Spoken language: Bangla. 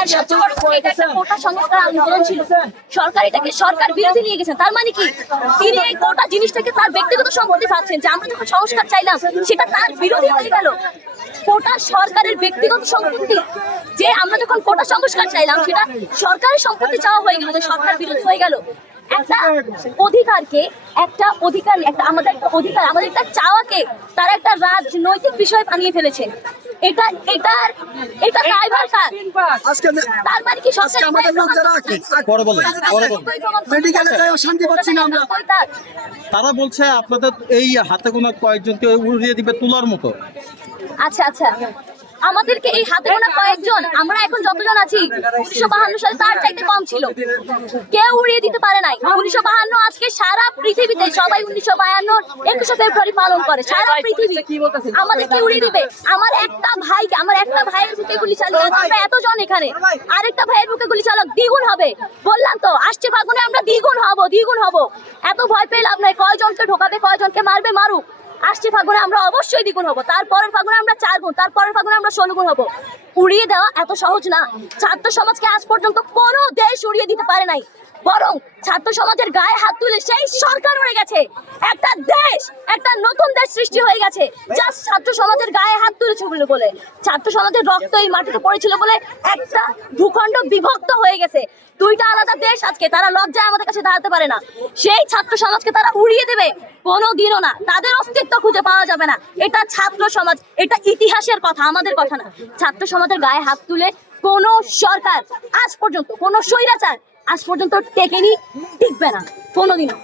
আর সবচেয়ে বড় কথা, এটা একটা কোটা সংস্কার আন্দোলন ছিল, সরকার এটাকে সরকার বিরোধী নিয়ে গেছেন। তার মানে কি, তিনি এই কোটা জিনিসটাকে তার ব্যক্তিগত সম্পত্তি ভাবছেন, যে আমরা যখন সংস্কার চাইলাম সেটা তার বিরোধী হয়ে গেল। কোটা সরকারের ব্যক্তিগত সম্পত্তি, যে আমরা যখন কোটা সংস্কার চাইলাম সেটা সরকারের সম্পত্তি চাওয়া হয়ে গেল, যে সরকার বিরোধী হয়ে গেল। একটা অধিকারকে, একটা অধিকার, একটা আমাদের একটা অধিকার, আমাদের একটা চাওয়াকে তারা একটা রাজনৈতিক বিষয় বানিয়ে ফেলেছে। এটা এটার এটা দায়ভার কার? তার মানে কি সরকার আমাদের লোক যারা মেডিকেলে যায় শান্তি পাচ্ছি না আমরা। তারা বলছে আপনাদের এই হাতে গোনা কয়েকজনকে উড়িয়ে দিবে তুলার মতো। আচ্ছা আচ্ছা, আমাদেরকে এই হাতে গোনা কয়েকজন, আমরা এখন যতজন আছি 1952 সালে তার চাইতে কম ছিল, কেউ উড়িয়ে দিতে পারে নাই। 1952 আজকে সারা পৃথিবীতে সবাই 1952 21শে ফেব্রুয়ারি পালন করে, সারা পৃথিবী। আমাদেরকে উড়িয়ে দিবে? আমার একটা ভাইয়ের বুকে গুলি চালিয়ে আমরা এতজন এখানে, আরেকটা ভাইয়ের বুকে গুলি চালাক দ্বিগুণ হবে। বললাম তো, আসছে ফাগুনে আমরা দ্বিগুণ হব। এত ভয় পেয়ে লাভ নাই। কয়জনকে ঢোকাবে, কয়জনকে মারবে, মারুক। আসছে ফাগুনে আমরা অবশ্যই দ্বিগুণ হব, তারপরের ফাগুনে আমরা 4 গুণ, তারপরের ফাগুনে আমরা 16 গুণ হব। উড়িয়ে দেওয়া এত সহজ না। ছাত্র সমাজকে আজ পর্যন্ত কোনো দেশ উড়িয়ে দিতে পারে নাই, বরং ছাত্র সমাজের গায়ে হাত তুলে সেই সরকার উড়ে গেছে। একটা দেশ, একটা নতুন দেশ সৃষ্টি হয়ে গেছে, জাস্ট ছাত্র সমাজের গায়ে হাত তুলেছে বলে। ছাত্র সমাজের রক্ত এই মাটিতে পড়েছিল বলে একটা ভূখণ্ড বিভক্ত হয়ে গেছে। দুইটা আলাদা দেশ আজকে তারা লজ্জায় আমাদের কাছে দাঁড়াতে পারে না। সেই ছাত্র সমাজকে তারা উড়িয়ে দেবে? কোনোদিনও না, তাদের অস্তিত্ব খুঁজে পাওয়া যাবে না। এটা ছাত্র সমাজ, এটা ইতিহাসের কথা, আমাদের কথা না। ছাত্র সমাজের গায়ে হাত তুলে কোনো সরকার আজ পর্যন্ত, কোনো স্বৈরাচার আজ পর্যন্ত টেকেনি, টিকবে না কোনোদিনও।